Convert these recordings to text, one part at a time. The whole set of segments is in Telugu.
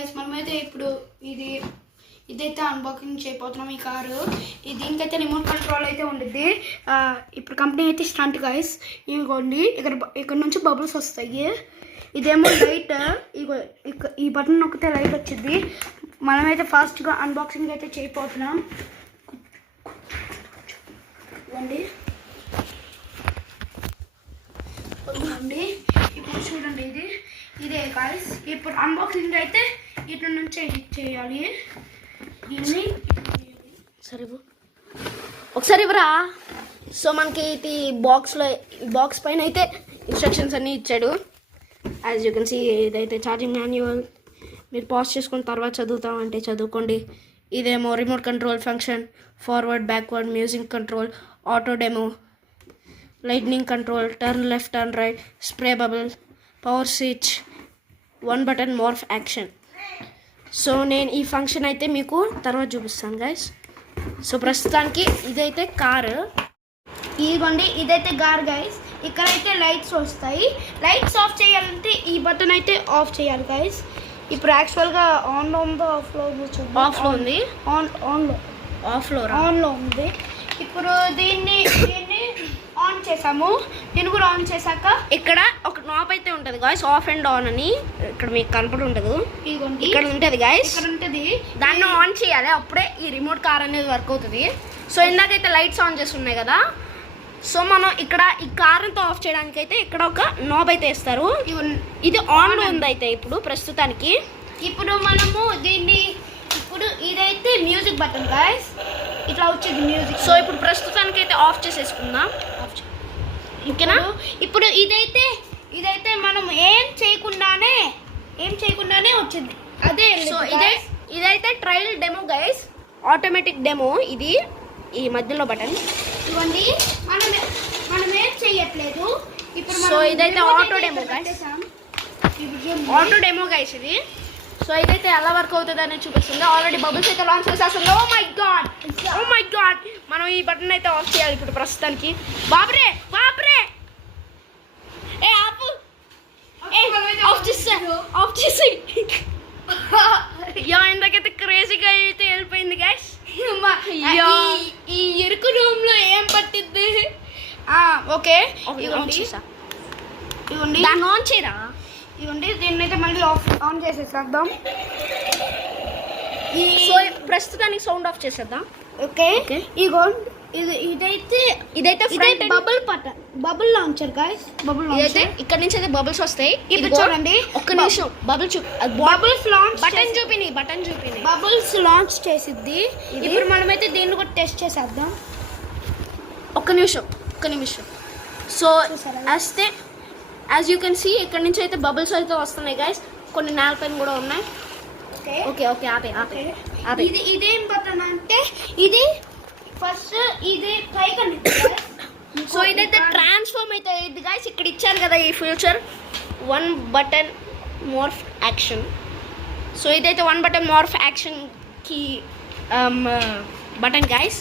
గైస్ మనమైతే ఇప్పుడు ఇదైతే అన్బాక్సింగ్ చేయబోతున్నాం ఈ కారు. దీనికైతే రిమోట్ కంట్రోల్ అయితే ఉండిద్ది. ఇప్పుడు కంపెనీ అయితే స్టంట్ గైస్. ఇదిగోండి ఇక్కడ నుంచి బబుల్స్ వస్తాయి. ఇదేమో లైట్, ఈ బటన్ నొక్కితే లైట్ వచ్చింది. మనమైతే ఫాస్ట్గా అన్బాక్సింగ్ అయితే చేయబోతున్నాం. ఇవ్వండి ఇప్పుడు చూడండి, ఇదే గాయ్స్. ఇప్పుడు అన్బాక్సింగ్ అయితే ఇట్లా నుంచి చేయాలి. దీన్ని సరే ఒకసారి ఇవ్వరా. సో మనకి ఇది బాక్స్ పైన అయితే ఇన్స్ట్రక్షన్స్ అన్నీ ఇచ్చాడు. యాజ్ యూ కెన్ సీ ఇదైతే ఛార్జింగ్ మాన్యువల్. మీరు పాజ్ చేసుకున్న తర్వాత చదువుతామంటే చదువుకోండి. ఇదేమో remote control function, forward backward music control, auto demo, lightning control, turn left turn right, spray bubble, power switch, 1 button morph action. So నేను ఈ ఫంక్షన్ అయితే మీకు తర్వాత చూపిస్తాను గైస్. సో ప్రస్తుతానికి ఇదైతే కారు. ఇదిగోండి, ఇదైతే కార్ గైస్. ఇక్కడైతే లైట్స్ వస్తాయి. లైట్స్ ఆఫ్ చేయాలంటే ఈ బటన్ అయితే ఆఫ్ చేయాలి గైస్. ఇప్పుడు యాక్చువల్గా ఆన్లో ఉందో ఆఫ్లో ఉందో? ఆఫ్లో ఉంది. ఆన్లో ఉంది. ఇప్పుడు దీన్ని ఆన్ చేసాము. దీన్ని కూడా ఆన్ చేశాక ఇక్కడ ఒక నాబ్ అయితే ఉంటుంది గాయస్, ఆఫ్ అండ్ ఆన్ అని. ఇక్కడ మీకు కనపడి ఉంటుంది, ఇక్కడ ఉంటుంది గాయస్. ఇక్కడ ఉంటుంది, దాన్ని ఆన్ చేయాలి. అప్పుడే ఈ రిమోట్ కార్ అనేది వర్క్ అవుతుంది. సో ఇందాకైతే లైట్స్ ఆన్ చేసి ఉన్నాయి కదా. సో మనం ఇక్కడ ఈ కార్ అంతా ఆఫ్ చేయడానికి అయితే ఇక్కడ ఒక నాబ్ అయితే ఇస్తారు. ఇది ఆన్లో ఉంది అయితే ఇప్పుడు ప్రస్తుతానికి. ఇప్పుడు మనము దీన్ని ఇదైతే మ్యూజిక్ బటన్ గాయస్. ఇట్లా వచ్చేది మ్యూజిక్. సో ఇప్పుడు ప్రస్తుతానికి అయితే ఆఫ్ చేసేసుకుందాం. ఓకేనా? ఇప్పుడు ఇదైతే మనం ఏం చేయకుండానే వచ్చింది. అదే సో ఇదైతే trial demo guys, automatic demo. ఇది ఈ మధ్యలో బటన్. ఇవ్వండి, మనం ఏం చేయట్లేదు. ఇప్పుడు సో ఇదైతే auto demo guys. Auto demo guys ఇది. సో ఇదైతే ఎలా వర్క్ అవుతుంది అనేది చూపిస్తుంది. ఆల్రెడీ బబుల్స్ అయితే లాంచ్ చేసేస్తుంది. ఓ మై గాడ్ మనం ఈ బటన్ అయితే ఆఫ్ చేయాలి ఇప్పుడు ప్రస్తుతానికి. బాబ్రే ఏ ఆపు, ఆఫ్ చేసి ఇందాకైతే క్రేజీగా అయితే వెళ్ళిపోయింది గైస్. ఈ ఎరుకు రూమ్ లో ఏం పట్టిద్ది? ఓకే ఇవ్వండి, దాన్ని ఆన్ చేయరా. ఇవ్వండి, దీన్ని అయితే మళ్ళీ ఆన్ చేసేసేద్దాం. సో ప్రస్తుతానికి సౌండ్ ఆఫ్ చేసేద్దాం. ఓకే, ఇదైతే బబుల్ లాంచర్ గైస్. ఇదైతే ఇక్కడ నుంచి అయితే బబుల్స్ వస్తాయి. ఇప్పుడు చూడండి, ఒక్క నిమిషం. బబుల్స్ లాంచ్ బటన్ చూపిని బబుల్స్ లాంచ్ చేసిద్ది. ఇప్పుడు మనమైతే దీన్ని కూడా టెస్ట్ చేసేద్దాం. ఒక్క నిమిషం. So as you can see ఇక్కడ నుంచి అయితే బబుల్స్ అయితే వస్తున్నాయి గైస్. కొన్ని నేల పైన కూడా ఉన్నాయి. ఓకే ఆపే. ఇదేం బటన్ అంటే ఇది ఫస్ట్ ఇది పైకి. సో ఇదైతే ట్రాన్స్ఫార్మ్ అయితే ఇది గైస్. ఇక్కడ ఇచ్చారు కదా ఈ future 1 button morph action. So ఇదైతే 1 బటన్ మార్ఫ్ యాక్షన్ కి బటన్ గైస్.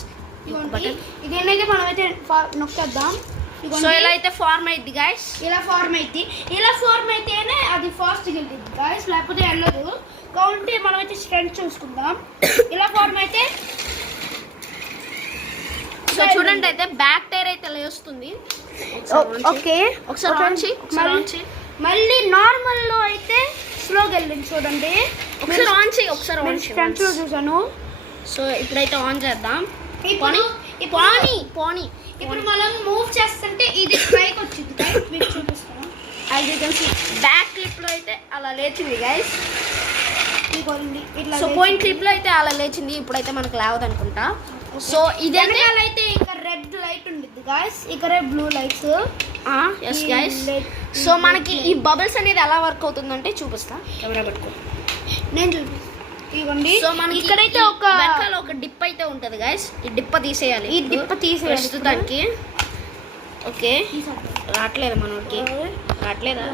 ఇదేనైతే మనమైతే నొక్కేద్దాం. సో ఇలా అయితే ఫార్మ్ అయింది గైస్. ఇలా ఫార్మ్ అయితేనే అది ఫాస్ట్గా వెళ్తుంది గైస్, లేకపోతే వెళ్ళదు. కాబట్టి మనమైతే స్ట్రెంత్ చూసుకుందాం. ఇలా ఫార్మ్ అయితే సో చూడండి, అయితే బ్యాక్ టైర్ అయితే లేస్తుంది. ఓకే, ఒకసారి మళ్ళీ నార్మల్ లో అయితే స్లోగా వెళ్ళింది. చూడండి, ఒకసారి ఆన్ చేయి. ఫ్రంట్ లో చూసాను. సో ఇప్పుడైతే ఆన్ చేద్దాం. ఇప్పుడు మనం మూవ్ చేస్తుంటే ఇది పైకి వచ్చింది గైస్. మీకు చూపిస్తాను. As you can see back clip లో అయితే అలా లేచింది గైస్. సో పోయిన క్లిప్ లో అయితే అలా లేచింది. ఇప్పుడైతే మనకు లేవదు అనుకుంటా. సో ఇదేనైతే ఇక్కడ రెడ్ లైట్ ఉండిద్ది గైస్, ఇక్కడ blue lights. Yes guys. So మనకి ఈ బబుల్స్ అనేది ఎలా వర్క్ అవుతుందంటే చూపిస్తా. కెమెరా పట్టుకో, నేను చూపిస్తాను. ఇవ్వండి, సో మనకి ఇక్కడైతే ఒక డిప్ అయితే ఉంటుంది గైస్. ఈ డిప్ప తీసేయాలి. ప్రస్తుతానికి. ఓకే, రావట్లేదు మనోడికి, రావట్లేదా?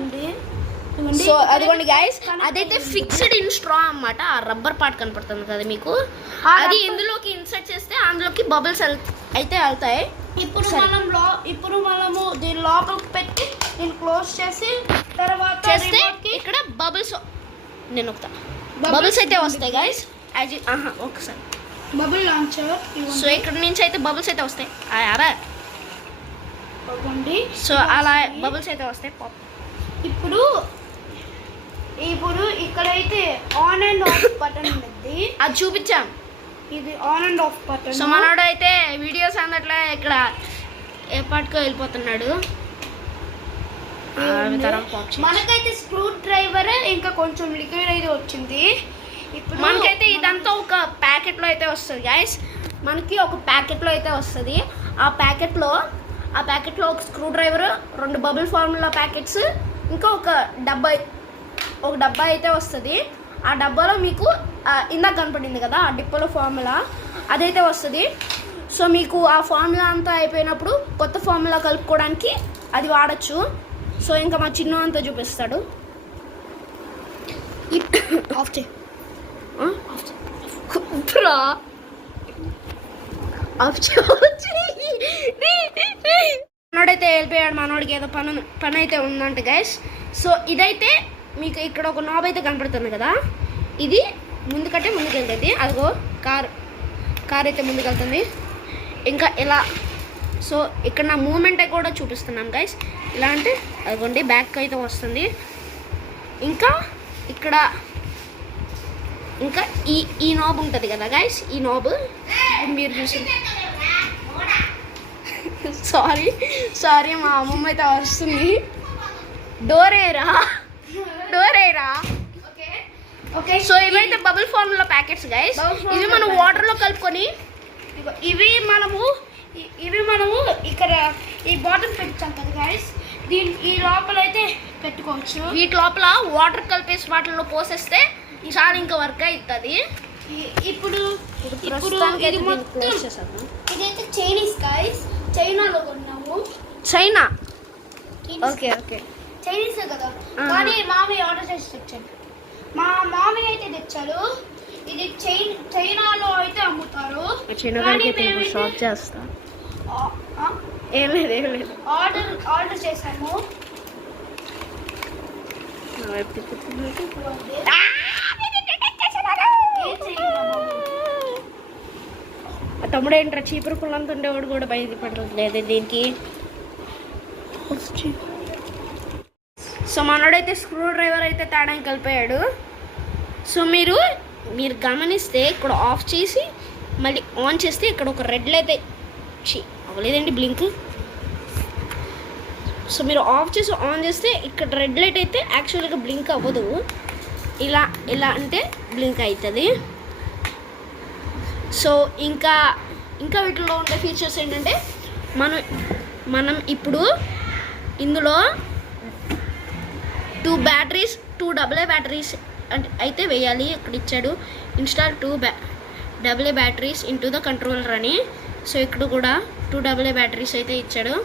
సో అదిగోండి గైస్, అదైతే ఫిక్స్డ్ ఇన్ స్ట్రా అన్నమాట. ఆ రబ్బర్ పార్ట్ కనపడుతుంది కదా మీకు, అది ఇందులోకి ఇన్సర్ట్ చేస్తే అందులోకి బబుల్స్ అయితే వెళ్తాయి. ఇప్పుడు మనము దీని లోపలికి పెట్టి దీన్ని క్లోజ్ చేసి తర్వాత చేస్తే ఇక్కడ బబుల్స్ నేను ఒకతా బబుల్స్ అయితే వస్తాయి గైస్ ఒకసారి బబుల్ లాంచర్ సో ఇక్కడ నుంచి అయితే బబుల్స్ అయితే వస్తాయి అరా ఇవ్వండి. సో అలా బబుల్స్ అయితే వస్తాయి పాప్. ఇప్పుడు ఇక్కడైతే ఆన్ అండ్ ఆఫ్ బటన్ ఉంది, అది చూపించాం. ఇది on and of button. So మనోడు అయితే వీడియోస్ అందట్లే ఇక్కడ ఏ పాటుకో వెళ్ళిపోతున్నాడు. మనకైతే స్క్రూ డ్రైవర్ ఇంకా కొంచెం లిక్విడ్ అయితే వచ్చింది. ఇప్పుడు మనకైతే ఇదంతా ఒక ప్యాకెట్లో అయితే వస్తుంది గైస్. మనకి ఒక ప్యాకెట్లో అయితే వస్తుంది. ఆ ప్యాకెట్లో ఒక screw driver, 2 bubble formula packets, ఇంకా ఒక డబ్బా అయితే వస్తుంది. ఆ డబ్బాలో మీకు ఇందాక కనపడింది కదా ఆ డిప్పలో ఫార్ములా, అదైతే వస్తుంది. సో మీకు ఆ ఫార్ములా అంతా అయిపోయినప్పుడు కొత్త ఫార్ములా కలుపుకోవడానికి అది వాడచ్చు. సో ఇంకా మా చిన్న అంతా చూపిస్తాడు. ఆఫ్ చేయి. మనోడైతే వెళ్ళిపోయాడు. మనోడికి ఏదో పని అయితే ఉందంట గైస్. సో ఇదైతే మీకు ఇక్కడ ఒక నాబ్ అయితే కనపడుతుంది కదా, ఇది ముందుకంటే ముందుకెళ్తుంది. అదిగో కార్ అయితే ముందుకెళ్తుంది. ఇంకా ఇలా సో ఇక్కడ నా మూమెంట్ కూడా చూపిస్తున్నాను గైస్. ఇలా అంటే అదిగోండి బ్యాక్ అయితే వస్తుంది. ఇంకా ఇక్కడ ఇంకా ఈ నాబ్ ఉంటుంది కదా గైస్, ఈ నాబ్ మీరు చూసి సారీ మా అమ్మమ్మ అయితే వస్తుంది. డోరేరా ఓకే. సో ఇవైతే బబుల్ ఫార్ములా ప్యాకెట్స్ గైస్. ఇవి మనం వాటర్లో కలుపుకొని ఇవి మనము ఇక్కడ ఈ బాటిల్ పెట్టాం కదా గైస్, ఈ లోపల అయితే పెట్టుకోవచ్చు. వీటి లోపల వాటర్ కలిపేసి వాటిల్లో పోసేస్తే చాలా ఇంకా వర్క్ అవుతుంది. ఇప్పుడు ఇది మొత్తం ఇదైతే చైనీస్ గైస్, చైనాలో కొన్నాము. చైనా ఓకే చైనీస్ కదా, కానీ మామయ్య ఆర్డర్ చేసి తెచ్చాడు. మా మామయ్య అయితే తెచ్చాడు. ఇది చైనాలో అయితే అమ్ముతారు. షాప్ చేస్తా. ఏం లేదు ఆర్డర్ చేశాము. తమ్ముడు ఏంట్రా చీపురు పుల్లంత ఉండేవాడు కూడా బయటపడలేదు దీనికి. సో మనోడైతే స్క్రూ డ్రైవర్ అయితే తేడానికి కలిపాడు. సో మీరు గమనిస్తే ఇక్కడ ఆఫ్ చేసి మళ్ళీ ఆన్ చేస్తే ఇక్కడ ఒక రెడ్ లైట్ అవ్వలేదండి బ్లింక్. సో మీరు ఆఫ్ చేసి ఆన్ చేస్తే ఇక్కడ రెడ్ లైట్ అయితే యాక్చువల్గా బ్లింక్ అవ్వదు. ఇలా అంటే బ్లింక్ అవుతుంది. సో ఇంకా వీటిలో ఉండే ఫీచర్స్ ఏంటంటే మనం ఇప్పుడు ఇందులో 2 AA బ్యాటరీస్ అయితే వేయాలి. ఇక్కడ ఇచ్చాడు install 2 AA batteries into the controller అని. సో ఇక్కడ కూడా 2 AA బ్యాటరీస్ అయితే ఇచ్చాడు.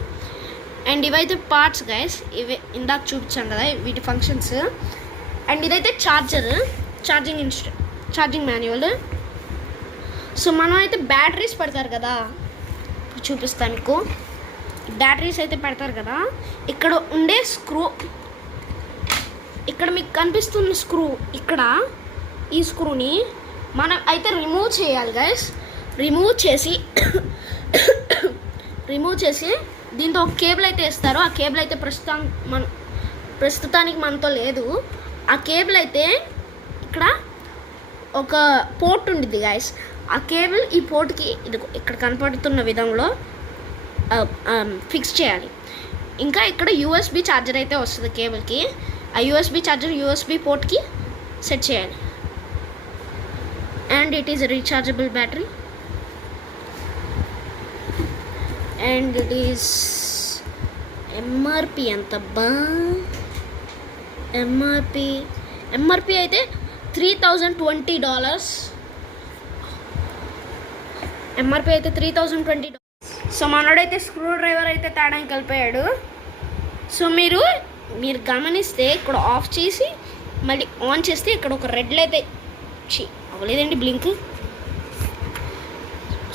అండ్ ఇవైతే పార్ట్స్ గైస్, ఇవి ఇందాక చూపించాం కదా వీటి ఫంక్షన్స్. అండ్ ఇదైతే ఛార్జింగ్ మాన్యువల్. సో మనం అయితే బ్యాటరీస్ పెడతారు కదా, చూపిస్తాను మీకు. బ్యాటరీస్ అయితే పెడతారు కదా, ఇక్కడ ఉండే స్క్రూ, ఇక్కడ మీకు కనిపిస్తున్న స్క్రూ, ఇక్కడ ఈ స్క్రూని మనం అయితే రిమూవ్ చేయాలి గైస్. రిమూవ్ చేసి దీంతో ఒక కేబుల్ అయితే ఇస్తారు. ఆ కేబుల్ అయితే ప్రస్తుతానికి మనతో లేదు. ఆ కేబుల్ అయితే ఇక్కడ ఒక పోర్ట్ ఉండిద్ది గైస్. ఆ కేబుల్ ఈ పోర్ట్కి ఇక్కడ కనపడుతున్న విధంలో ఫిక్స్ చేయాలి. ఇంకా ఇక్కడ USB ఛార్జర్ అయితే వస్తుంది కేబుల్కి. ఆ USB ఛార్జర్ USB పోర్ట్కి సెట్ చేయాలి. And it is rechargeable battery. And it is MRP ఎంతబ్బా, MRP అయితే $3,020. MRP అయితే $3,020. సో మనోడైతే స్క్రూ డ్రైవర్ అయితే తేడానికి కలిపాడు. సో మీరు గమనిస్తే ఇక్కడ ఆఫ్ చేసి మళ్ళీ ఆన్ చేస్తే ఇక్కడ ఒక రెడ్ లైట్ అవ్వలేదండి బ్లింక్.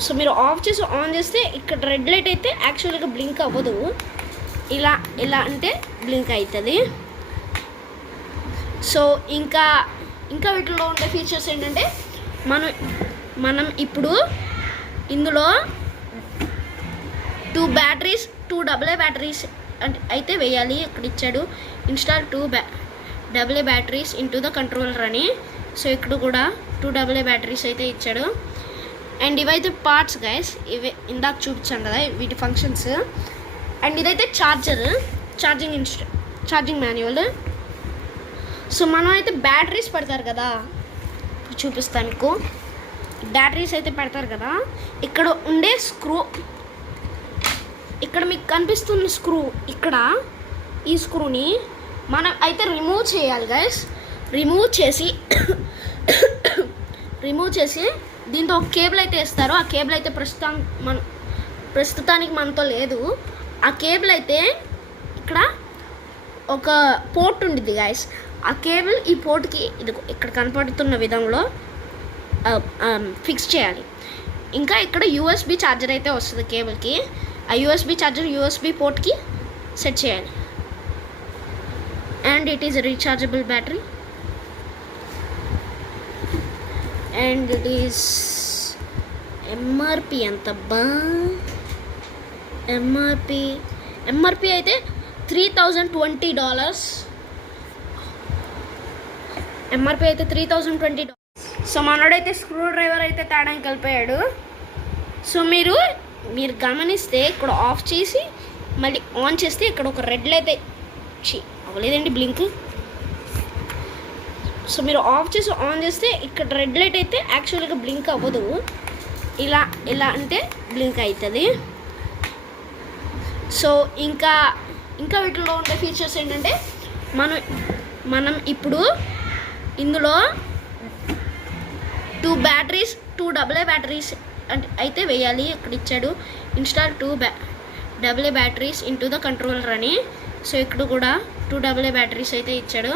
సో మీరు ఆఫ్ చేసి ఆన్ చేస్తే ఇక్కడ రెడ్ లైట్ అయితే యాక్చువల్గా బ్లింక్ అవ్వదు. ఇలా అంటే బ్లింక్ అవుతుంది. సో ఇంకా ఇంకా వీటిలో ఉండే ఫీచర్స్ ఏంటంటే మనం ఇప్పుడు ఇందులో 2 బ్యాటరీస్ 2 AA బ్యాటరీస్ అంటే అయితే వేయాలి. ఇక్కడ ఇచ్చాడు install 2 AA batteries into the controller అని. సో ఇక్కడ కూడా 2 AA బ్యాటరీస్ అయితే ఇచ్చాడు. అండ్ ఇవైతే పార్ట్స్ గైస్, ఇవి ఇందాక చూపించాం కదా వీటి ఫంక్షన్స్. అండ్ ఇదైతే ఛార్జింగ్ మాన్యువల్. సో మనం అయితే బ్యాటరీస్ పెడతారు కదా, చూపిస్తాను మీకు. బ్యాటరీస్ అయితే పెడతారు కదా, ఇక్కడ ఉండే స్క్రూ, ఇక్కడ మీకు కనిపిస్తున్న స్క్రూ, ఇక్కడ ఈ స్క్రూని మనం అయితే రిమూవ్ చేయాలి గైస్. రిమూవ్ చేసి దీంతో ఒక కేబుల్ అయితే ఇస్తారు. ఆ కేబుల్ అయితే ప్రస్తుతానికి మనతో లేదు. ఆ కేబుల్ అయితే ఇక్కడ ఒక పోర్ట్ ఉండిద్ది గైస్. ఆ కేబుల్ ఈ పోర్ట్కి ఇది ఇక్కడ కనపడుతున్న విధంలో ఫిక్స్ చేయాలి. ఇంకా ఇక్కడ USB ఛార్జర్ అయితే వస్తుంది కేబుల్కి. ఆ USB ఛార్జర్ USB పోర్ట్కి సెట్ చేయాలి. And it is rechargeable battery. And it is MRP ఎంతబ్బా, MRP అయితే $3,020. MRP అయితే $3,020. సో మనోడైతే స్క్రూ డ్రైవర్ అయితే తేడానికి కలిపాడు. సో మీరు గమనిస్తే ఇక్కడ ఆఫ్ చేసి మళ్ళీ ఆన్ చేస్తే ఇక్కడ ఒక రెడ్ లైట్ అవ్వలేదండి బ్లింక్. సో మీరు ఆఫ్ చేసి ఆన్ చేస్తే ఇక్కడ రెడ్ లైట్ అయితే యాక్చువల్గా బ్లింక్ అవ్వదు. ఇలా అంటే బ్లింక్ అవుతుంది. సో ఇంకా వీటిలో ఉండే ఫీచర్స్ ఏంటంటే మనం ఇప్పుడు ఇందులో 2 బ్యాటరీస్ 2 AA బ్యాటరీస్ అంటే అయితే వేయాలి. ఇక్కడ ఇచ్చాడు install 2 AA batteries into the controller అని. సో ఇక్కడ కూడా 2 AA బ్యాటరీస్ అయితే ఇచ్చాడు.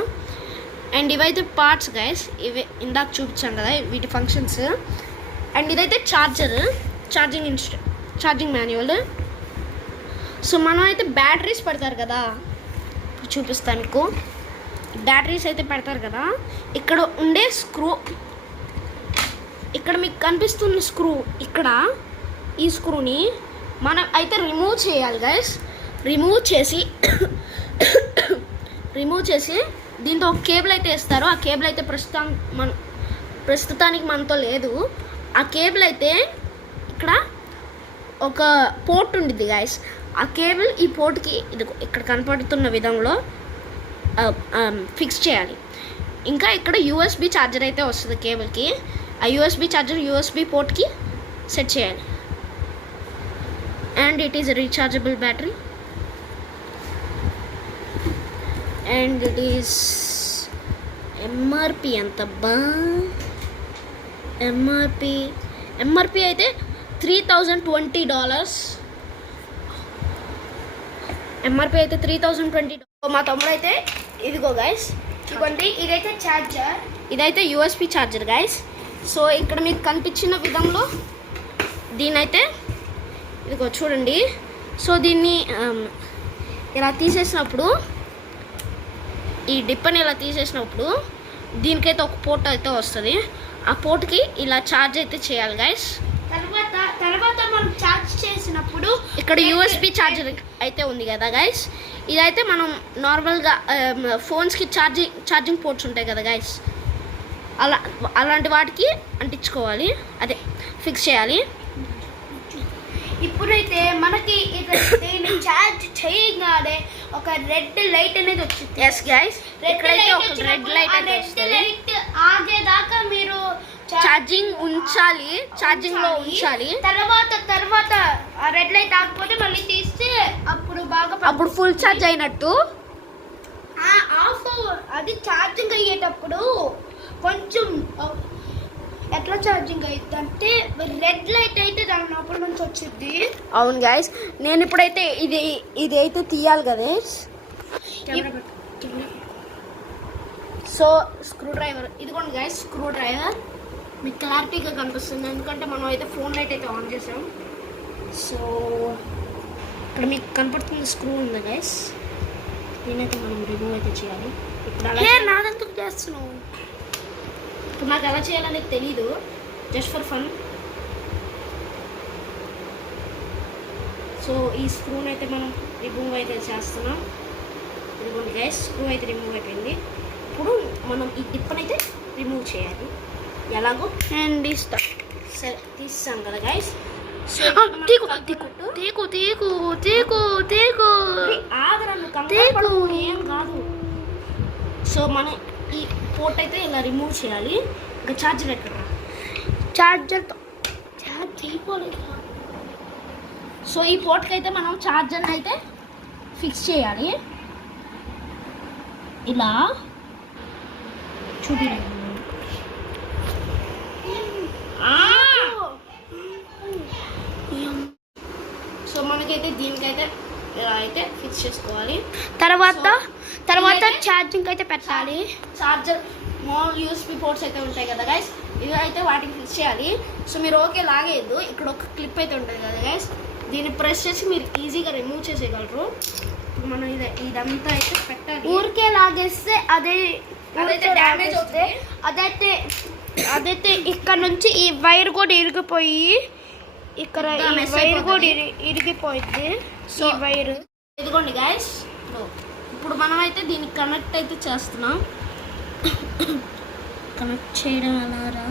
అండ్ ఇవైతే పార్ట్స్ గైస్, ఇవి ఇందాక చూపించాం కదా వీటి ఫంక్షన్స్. అండ్ ఇదైతే ఛార్జింగ్ మాన్యువల్. సో మనం అయితే బ్యాటరీస్ పెడతారు కదా, చూపిస్తాను మీకు. బ్యాటరీస్ అయితే పెడతారు కదా, ఇక్కడ ఉండే స్క్రూ, ఇక్కడ మీకు కనిపిస్తున్న స్క్రూ, ఇక్కడ ఈ స్క్రూని మనం అయితే రిమూవ్ చేయాలి గైస్. రిమూవ్ చేసి దీంతో ఒక కేబుల్ అయితే ఇస్తారు. ఆ కేబుల్ అయితే ప్రస్తుతానికి మనతో లేదు. ఆ కేబుల్ అయితే ఇక్కడ ఒక పోర్ట్ ఉండిద్ది గైస్. ఆ కేబుల్ ఈ పోర్ట్కి ఇది ఇక్కడ కనపడుతున్న విధంలో ఫిక్స్ చేయాలి. ఇంకా ఇక్కడ USB ఛార్జర్ అయితే వస్తుంది కేబుల్కి. ఆ USB ఛార్జర్ USB పోర్ట్కి సెట్ చేయాలి. And it is rechargeable battery. And it is MRP ఎంతబ్బా, MRP అయితే $3,020. MRP అయితే $3,020. మా తమ్ముడు అయితే ఇదిగో గైస్, ఇదిగోండి ఇదైతే ఛార్జర్, ఇదైతే USB ఛార్జర్ గైస్. సో ఇక్కడ మీకు కనిపించిన విధంలో దీనైతే ఇదిగో చూడండి. సో దీన్ని ఇలా తీసేసినప్పుడు, ఈ డిప్పని ఇలా తీసేసినప్పుడు దీనికైతే ఒక పోర్ట్ అయితే వస్తుంది. ఆ పోర్ట్కి ఇలా ఛార్జ్ అయితే చేయాలి గైస్. తర్వాత మనం ఛార్జ్ చేసినప్పుడు ఇక్కడ USB ఛార్జర్ అయితే ఉంది కదా గైస్. ఇదైతే మనం నార్మల్గా ఫోన్స్కి ఛార్జింగ్ పోర్ట్స్ ఉంటాయి కదా గైస్, అలాంటి వాటికి అంటించుకోవాలి, అదే ఫిక్స్ చేయాలి. ఇప్పుడైతే మనకి దీన్ని ఛార్జ్ చేయగానే ఒక రెడ్ లైట్ అనేది వచ్చింది. ఎస్ గైస్, ఇక్కడైతే ఒక రెడ్ లైట్ అయితే వస్తుంది. ఆగేదాకా మీరు ఛార్జింగ్ ఉంచాలి, ఛార్జింగ్ లో ఉంచాలి. తర్వాత ఆ రెడ్ లైట్ ఆగిపోతే మళ్ళీ తీస్తే అప్పుడు ఫుల్ ఛార్జ్ అయినట్టు. ఆఫ్ అది ఛార్జింగ్ అయ్యేటప్పుడు కొంచెం ఎట్లా ఛార్జింగ్ అవుతుంది అంటే రెడ్ లైట్ అయితే దాని లోపల నుంచి వచ్చింది. అవును గైస్, నేను ఇప్పుడైతే ఇది అయితే తీయాలి కదా. సో స్క్రూ డ్రైవర్ ఇదిగోండి గైస్, స్క్రూ డ్రైవర్ మీకు క్లారిటీగా కనిపిస్తుంది ఎందుకంటే మనం అయితే ఫోన్ లైట్ అయితే ఆన్ చేసాం. సో ఇక్కడ మీకు కనపడుతుంది స్క్రూ ఉంది గైస్, దీనైతే మనం రిమూవ్ అయితే చేయాలి. ఇప్పుడు నాదంతకు చేస్తున్నావు నాకు ఎలా చేయాలనేది తెలీదు, జస్ట్ ఫర్ ఫన్. సో ఈ స్క్రూని అయితే మనం రిమూవ్ అయితే చేస్తున్నాం. ఇదిగోండి గైస్, స్క్రూ అయితే రిమూవ్ అయిపోయింది. ఇప్పుడు మనం ఈ డిప్పని అయితే రిమూవ్ చేయాలి. ఎలాగో అండ్ ఇస్తా. సరే తీస్తాం కదా గైస్. సో తీకు తీకు తీకు తీకు తీకు ఆగరా, నువ్వు కంగారు పడకు, ఏం కాదు. సో మనం ఈ పోర్ట్ అయితే ఇలా రిమూవ్ చేయాలి. ఇంకా ఛార్జర్ ఎక్కడ? చార్జర్తో చార్జ్ అయిపోలేదు. సో ఈ పోర్ట్కి అయితే మనం ఛార్జర్ని అయితే ఫిక్స్ చేయాలి. ఇలా చూపిరండి. సో మనకైతే దీనికైతే ఇలా అయితే ఫిక్స్ చేసుకోవాలి. తర్వాత ఛార్జింగ్ అయితే పెట్టాలి. ఛార్జర్ మామూలు యూఎస్బీ పోర్ట్స్ అయితే ఉంటాయి కదా గైస్, ఇవి అయితే వాటికి ఫిక్స్ చేయాలి. సో మీరు ఓకే లాగేయద్దు, ఇక్కడ ఒక క్లిప్ అయితే ఉంటుంది కదా గైస్, దీన్ని ప్రెస్ చేసి మీరు ఈజీగా రిమూవ్ చేసేయగలరు. ఇప్పుడు మనం ఇదంతా అయితే పెట్టాలి. ఊరికే లాగేస్తే అదైతే డ్యామేజ్ అవుతుంది. అదైతే ఇక్కడ నుంచి ఈ వైర్ కూడా ఇరిగిపోయి ఇక్కడ ఈ వైర్ కూడా ఇరిగిపోయింది. సో వైర్ ఇదిగోండి గైస్, ఇప్పుడు మనం అయితే దీన్ని కనెక్ట్ అయితే చేస్తున్నాం. కనెక్ట్ చేయడం అలారా.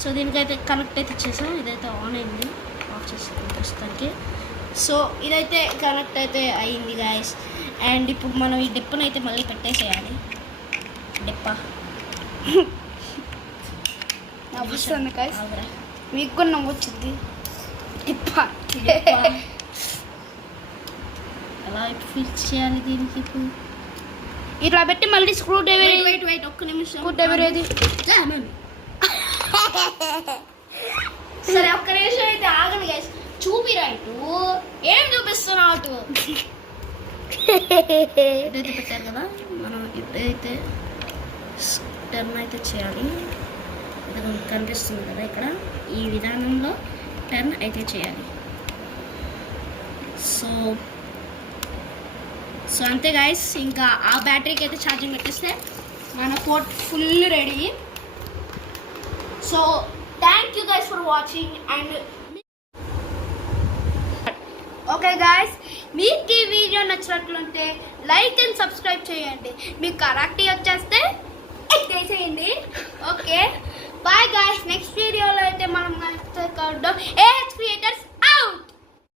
సో దీనికైతే కనెక్ట్ అయితే చేసాం. ఇదైతే ఆన్ అయింది, ఆఫ్ చేస్తాం ప్రస్తుతానికి. సో ఇదైతే కనెక్ట్ అయితే అయింది గైస్. అండ్ ఇప్పుడు మనం ఈ డిప్పను అయితే మళ్ళీ పెట్టేసేయాలి. డిప్ప నవ్వుస్తుంది గైస్, మీకు కూడా నవ్వు వచ్చింది. ఎలా ఫిక్స్ చేయాలి దీనికి? ఇప్పుడు ఇట్లా పెట్టి మళ్ళీ స్క్రూ డ్రైవర్ వెయిట్ ఒక్క నిమిషం. స్క్రూ డ్రైవర్ ఏది? సరే ఒక్క నిమిషం అయితే ఆగండి గైస్. చూపిరా ఇటు, ఏం చూపిస్తున్నావు అటు? ఇదైతే పెట్టారు కదా, మనం ఇప్పుడైతే టర్న్ అయితే చేయాలి. ఇది కనిపిస్తుంది కదా ఇక్కడ, ఈ విధానంలో టర్న్ అయితే చేయాలి. సో అంతే గైస్, ఇంకా ఆ బ్యాటరీకి అయితే ఛార్జింగ్ పెట్టేస్తే మన port full ready. So thank you guys for watching. And okay guys, మీకు ఈ వీడియో నచ్చినట్లుంటే లైక్ అండ్ సబ్స్క్రైబ్ చేయండి. మీకు కరెక్ట్ వచ్చేస్తే చేసేయండి. ఓకే బాయ్ గాయస్, నెక్స్ట్ వీడియోలో అయితే మనం AH క్రియేటర్స్